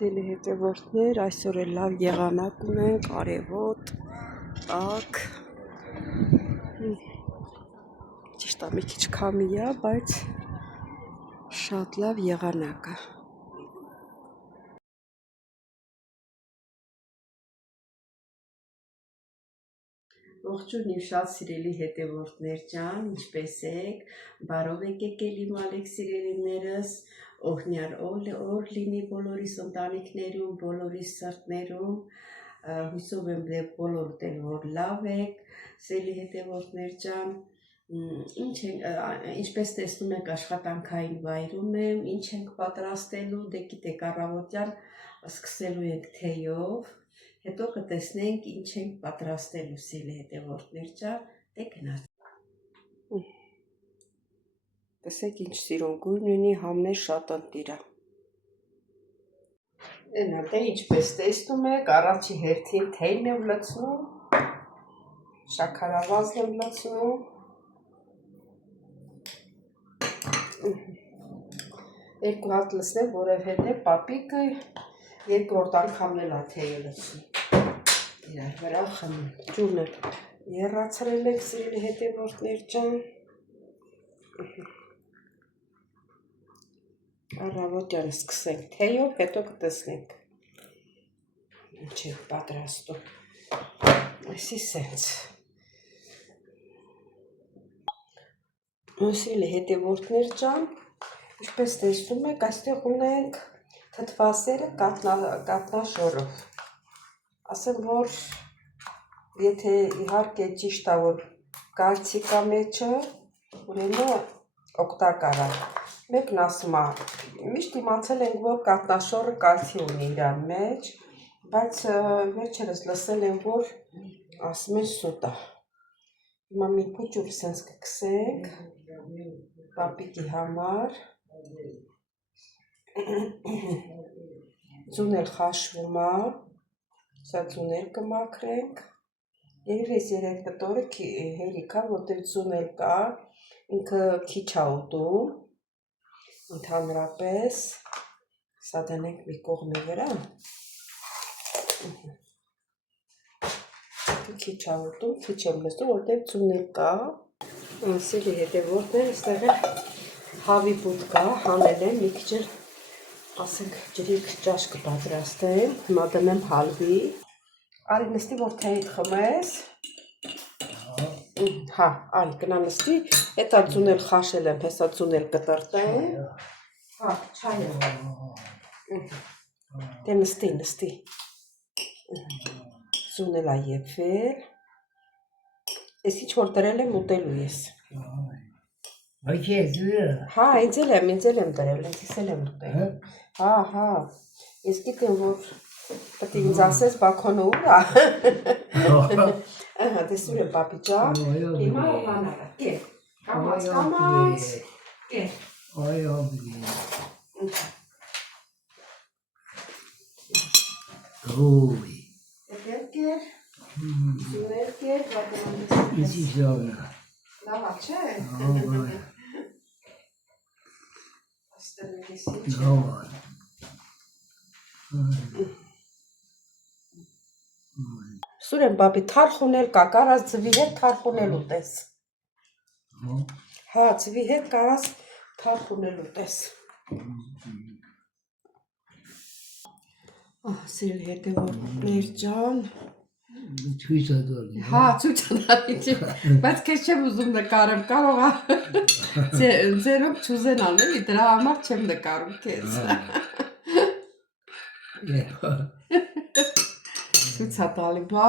Սիրելի հետևորդներ, այսօր էլ լավ եղանակ ունենք, արևոտ, տաք, ճիշտ է մի քիչ քամի է, բայց շատ լավ եղանակ է։ Ողջույն իմ շատ սիրելի հետևորդներ ջան, ինչպե՞ս եք, բարով եք եկել իմ Ալեք սիրելիներս, օրհնյալ օր լինի բոլորիս ընտանիքներում, բոլորիս սրտներում, հույսով եմ բոլորդ էլ որ լավ եք, սիրելի հետևորդներ ջան, ինչպես տեսնում եք աշխատանքային վայրում եմ, ինչ ենք պատրաստելու, դե գիտեք առավոտյան սկսելու ենք թեյով, հետո կտեսնենք ինչ ենք պատրաստելու սիրելի հետևորդներ ջան, դե գնացինք։ Տեսեք ինչ սիրուն գույն ունի, համներ շատ ընտիր է։ Էնա դե ինչպես տեսնում եք, առաջի հերթին թեյն եմ լցնում, շաքարավազն եմ լցնում։ Երկու հատ լցնեմ, որովհետև պապիկը երկրորդ անգամն էլ է թեյը լցնում։ Իրար վրա խմում։ Ջուրն էլ եռացրել եք սիրելի հետևորդներ ջան։ Առավոտյան սկսենք թեյով, հետո կտեսնենք ինչ ենք պատրաստում։ Այսի սենց։ Սիրելի հետևորդներ ջան, ինչպես տեսնում եք, այստեղ ունենք թթվասերը կատնաշորով։ Ասեմ, որ եթե իհարկե ճիշտ է, որ կալցի կա մեջը, ուրեմն օգտակար է։ Մեկն ասում է, միշտ իմացել ենք, որ կատնաշորը կալցի ունի իր մեջ, բայց վերջերս լսել եմ, որ ասում են սուտ է։ Հիմա մի փոճուր սենց կքսենք, պապիկի համար, ձուն էլ խաշվում է, սա ձուն էլ կմաքրենք, երևի ես 3 կտորը հերիք է, որտեղ ձուն էլ կա, ինքը քիչ է ուտում, ընդհանրապես, սա դնենք մի կողմի վրա, քիչ է ուտում, քիչ եմ լսում, որտեղ ձուն էլ կա, սիրելի հետևորդներ, այստեղ հավի բուտ կա, հանել եմ, մի քիչ էլ ասենք ջրիկ ճաշ կպատրաստեմ, հիմա դնեմ հալվի, արի նստի, որ թեյդ խմես, հա, արի կնա նստի, հետա ձուն էլ խաշել եմ, հեսա ձուն էլ կտրտեմ, հա, չայ դե նստի, ձուն էլ ա եփվել, ես ինչ որ դրել եմ ուտելու ես, հա, ինձ էլ եմ դրել, ես էլ եմ ուտել, հա, ես գիտեմ, որ պետք է ինձ ասես բաքոնը ուր է, դես ուր է պապի ջան, հիմա օհանալը, կեր, կամաց, կեր, դեպեր կեր, զուներ կեր, լավա չէ, աստեղ ես ինչ Սուրեն պապի թարխուն էլ կա, կարաս ձվի հետ թարխուն էլ ուտես, հա, ձվի հետ կարաս թարխուն էլ ուտես, սիրելի հետևորդներ ջան, Ցույց է տալի։ Հա, ցույց է տալի, բայց քեզ չեմ ուզում նկարեմ, կարող է ձերով չուզենան, էլի, դրա համար չեմ նկարում քեզ։ Ցույց է տալի, բա։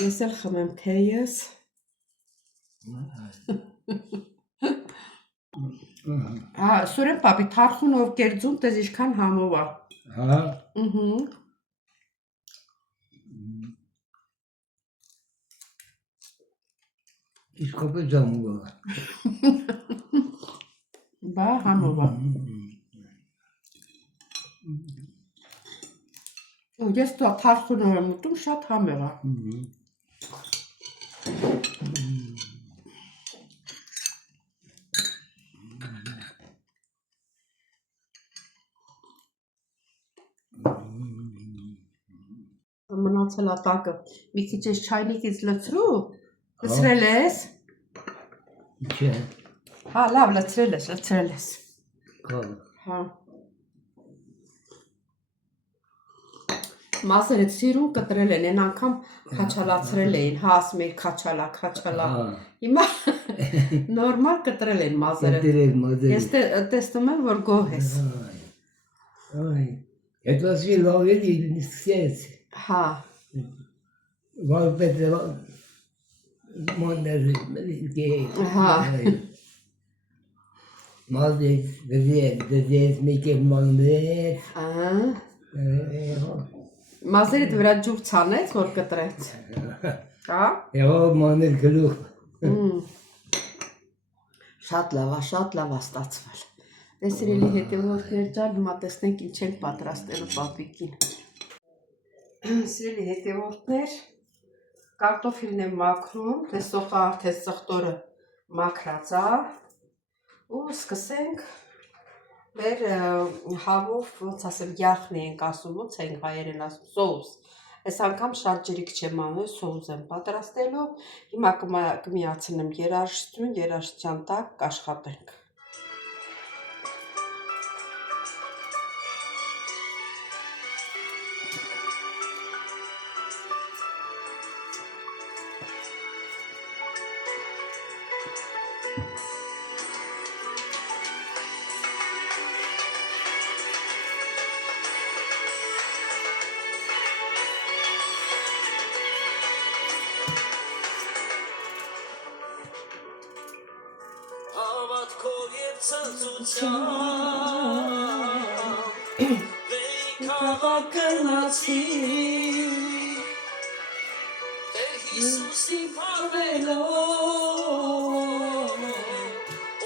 Ես էլ խմեմ թեյս։ Հա, Սուրեն պապի թարխունով կերձում տես ինչքան համով է։ Հա։ Իսկապես համով է։ Բա համով է։ Ես թարխունով եմ ուտում, շատ համեղ է։ սալատակը։ Մի քիչ էս չայնիկից լցրու։ Լցրել ես։ Չէ, Հա, լավ, լցրել ես։ կա։ Հա։ Մազերը սիրուն կտրել են, այն անգամ քաչալացրել էին, հա, ասում էի քաչալա։ Հիմա նորմալ կտրել են մազերը։ Դերեք մոդել։ Ես տեսնում եմ, որ գոհ ես։ Ay. Это вообще ловили не съесть. Հա։ Валпете монер гей. Հա։ Молодец, дедец, Микки молодец. Ահա։ Մազերիդ վրա ջուր ցանեց, որ կտրեց։ Հա։ Его монер գլուխ։ Շատ լավ ստացվել։ Տեսրելի հետևորդներ ջան, հիմա տեսնենք ինչ ենք պատրաստելու պապիկին։ Սիրելի հետևորդներ, կարտոֆիլն եմ մաքրում, տեսողը արդեն սխտորը մաքրած է, ու սկսենք մեր հավով, ոնց ասեմ, յախնի ենք ասում, ոնց ենք հայերեն ասում, սոուս։ Այս անգամ շատ ջրիկ չեմ անում, սոուս եմ պատրաստելու, հիմա կմիացնեմ երաժշտության տակ կաշխատենք։ Քաղաքնացի Հիսուսի փառվելով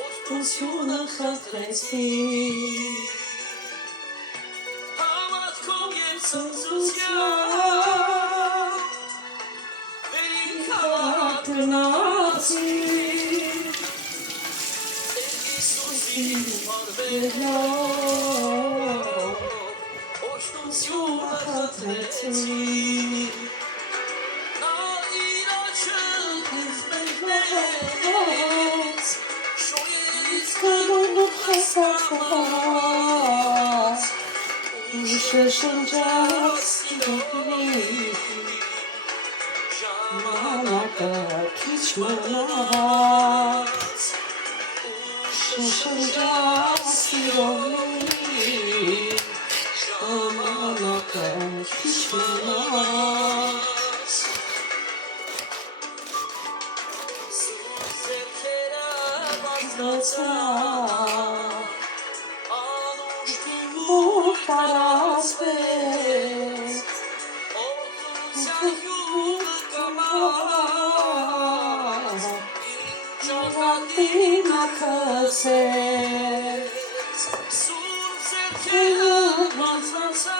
Օգնությունը խնդրեցի Հավատքով և ցնծությամբ Քաղաքնացի Հիսուսի փառվելով Օգնությունը խնդրեցի Շշնջաց սիրողնի Ժամանակը քիչ մնաց Շշնջաց սիրողնի Ժամանակը քիչ մնաց Սուրսերքերը բազմացա Տարածվեց Օգնության յուղը կամաց Ճողատին ակսեց Սուրբ ձերքերը բազմացան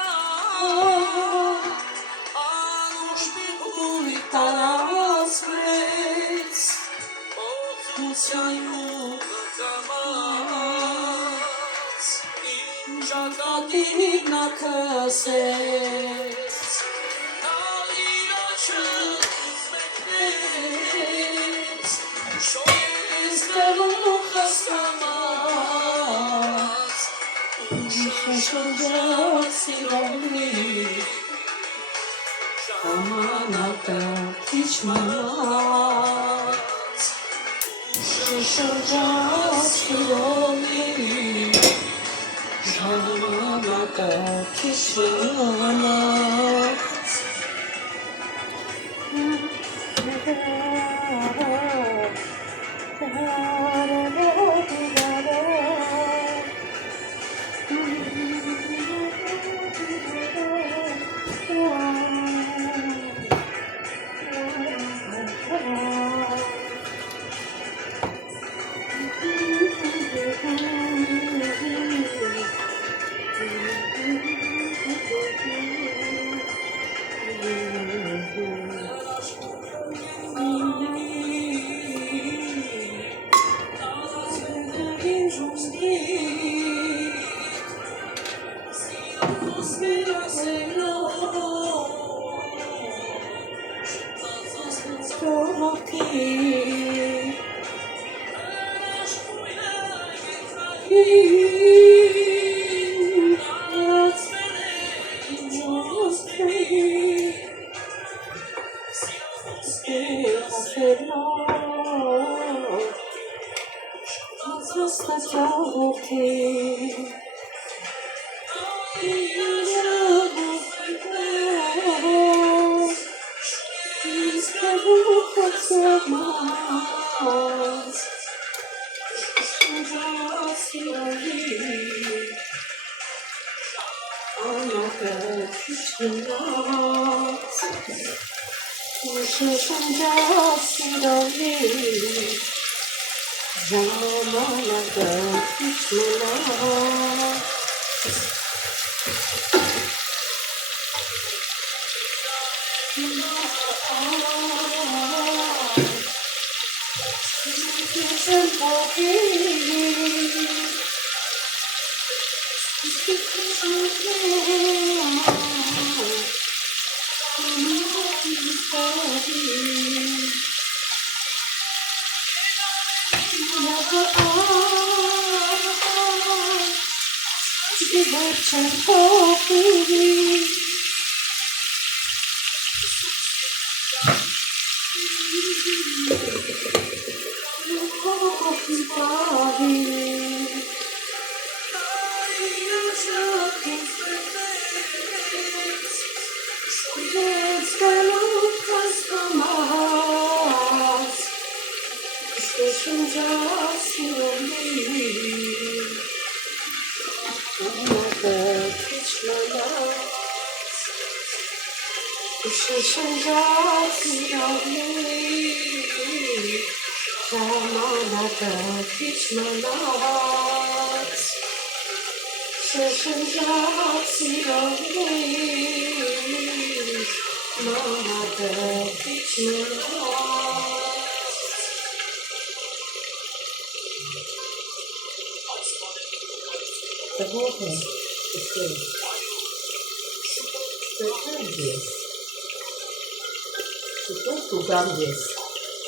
Անուշ մի ուրի տարածվեց Օգնության յուղը կամաց Ճակատին ակսեց Նա իր աչը մեկնեց Շոյեց գլուխ հասկամած Ու շշնջաց սիրողնի Ժամանակը քիչ մնաց Շշնջաց սիրողնի Ժամանակը քիչ մնաց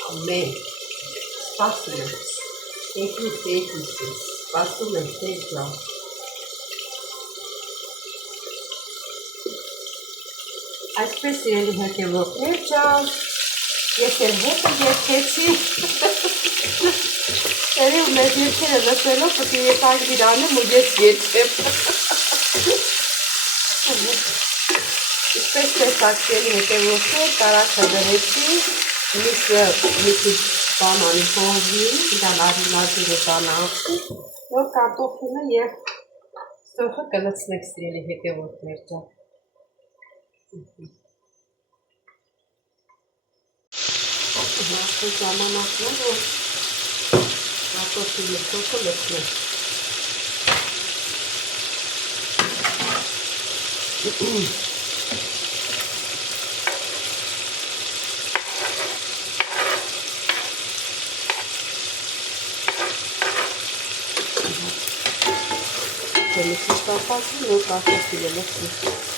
Ամեն սպասում եմ, սպասում եմ, տեր ջան։ Այսպես իրելի հետևորդներ ջան, ես էլ հետը երջեցի, տերի ու մեզ երջերը լսելով, պտի ես անգիր անեմ ու ես երջեմ։ Ինչպես տեսակ իրելի հետևորդներ, կարակը դրեցի, միսը մի քիչ բանանի փողվի, իրան արինազիրը բանացի, որ կարտոֆիլը և սոխը կլցնեք սիրելի հետևորդներ ջան։ Նախոյ ժամանակն է, որ կարտոֆիլը սոխը լցնեք։ Մի քիչ տապացի, որ կարտոֆիլը լցնեք։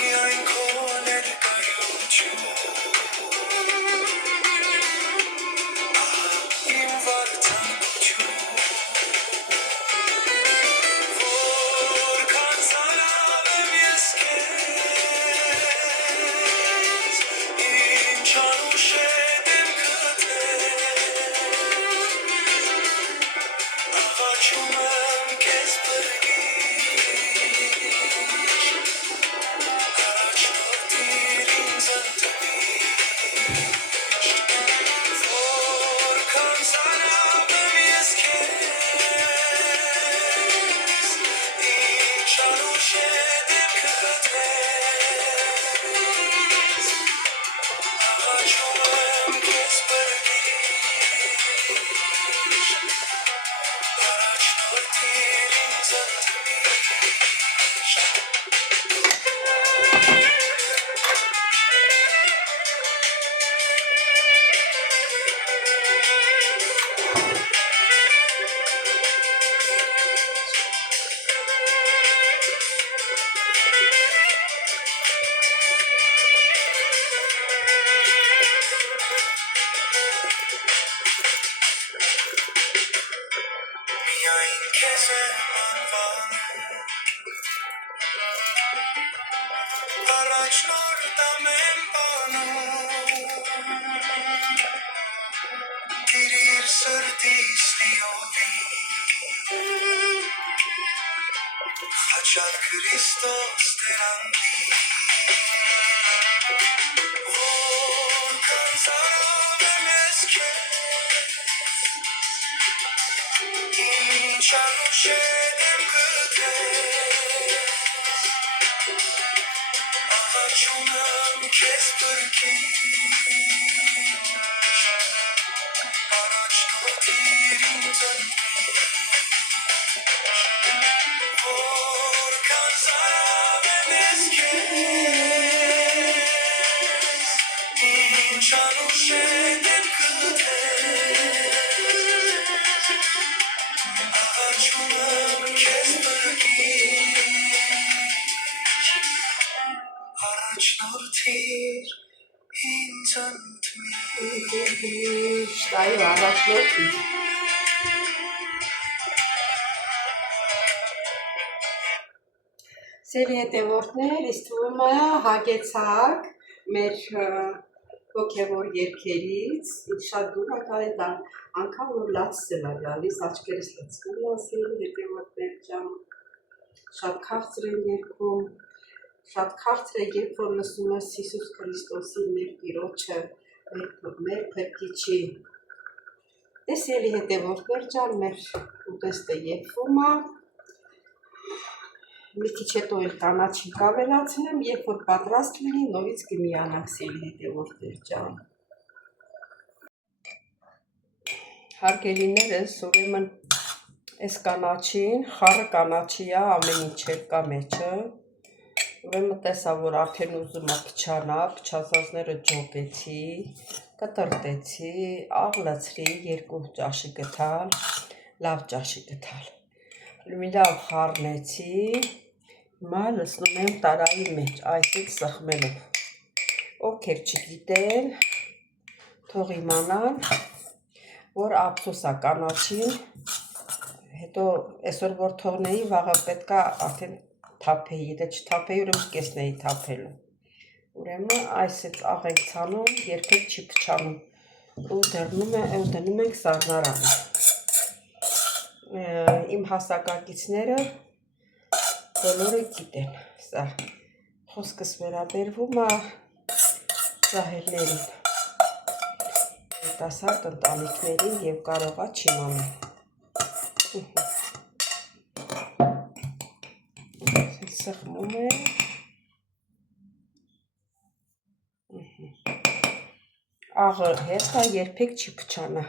Miայն քո ներկայություն Շտայու առաջնորդի։ Սերի հետևորդներ, իսկ թվում է հագեցակ մեր հոգևոր երգերից, շատ դուր ակարետ անգամ որ լացսել է գալիս, աչկերս լցվում է սերի հետևորդներ ջան, շատ քաղցր են երգում, շատ քաղցր է երբ որ լսում ես Հիսուս Քրիստոսի մեր Տիրոջը, մեր Փրկիչի։ Դες ելի հետևորդներ ջան, մեր ուտեստը եփվում է։ Մի քիչ հետո էլ կանաչին կավելացնեմ, երբ որ պատրաստ լինի, նորից կմիանանք սելի հետևորդներ ջան։ Հարգելիներս, ուրեմն այս կանաչին, խառը կանաչի է, ամեն ինչ կա մեջը։ Ուրեմն տեսա, որ արդեն ուզում է փչանա, փչացածները ջոկեցի, կտրտեցի, աղլացրի, 2 ճաշի գտալ, լավ ճաշի գտալ։ Մի լավ խառնեցի, հիմա լցնում եմ տարայի մեջ, այսից սխմելով։ Ովքեր չգիտեն, թող իմանան, որ ափսոս է կանաչին, հետո այսօր որ թողնեի, վաղը պետքա արդեն թափեի, եթե չթափեի, ուրեմն կեսնեի թափելու։ Ուրեմն այսից աղ ենք ցանում, երբեք չի փչանում, ու դնում ենք սառնարանը։ Իմ հասակակիցները բոլորը գիտեն, սա խոսքս վերաբերվում է զահերներին, երիտասարդ ընտանիքներին և կարող է չիմանալ։ Սխմում է։ Աղը հետ է, երբեք չի փչանա։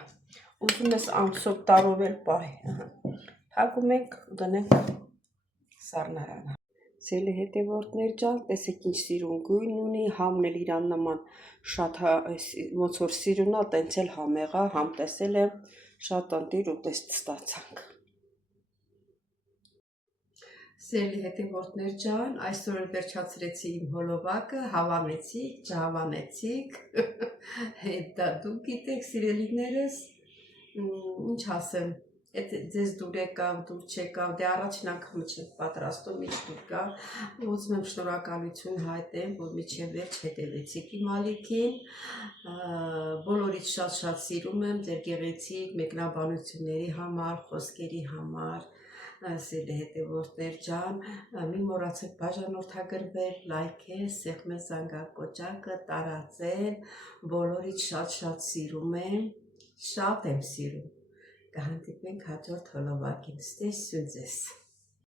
Ուզում ես ամսով տարով էլ պահի։ Թակում ենք ու դնենք սառնարանը։ Սելի հետևորդներ ջան, տեսեք ինչ սիրուն գույն ունի, համն էլ իրան նման շատ ոնց որ սիրուն է, տենց էլ համեղ է, համ տեսել եմ, շատ ընտիր ուտեստ ստացանք։ Սելի հետևորդներ ջան, այսօր էլ վերջացրեցի իմ հոլովակը, հավանեցիք, չհավանեցիք, դա դուք գիտեք սիրելիներս, ինչ ասեմ, Այդ ձեզ դուր եկավ, դուր չեկավ, դե առաջին անգամը չեք պատրաստում, միշտ դուր կա։ Ուզում եմ շնորհակալություն հայտնեմ, որ միջև վերջ հետևեցիք իմ ալիքին։ Բոլորից շատ սիրում եմ ձեր գեղեցիկ մեկնաբանությունների համար, խոսքերի համար։ Սիրելի հետևորդներ ջան, մի մոռացեք բաժանորդագրվել, լայքել, սեղմել զանգակոճակը, տարածել, բոլորից շատ սիրում եմ, շատ եմ սիրում։ Կհանդիպենք հաջորդ հոլովակին, ստեսություն ձեզ։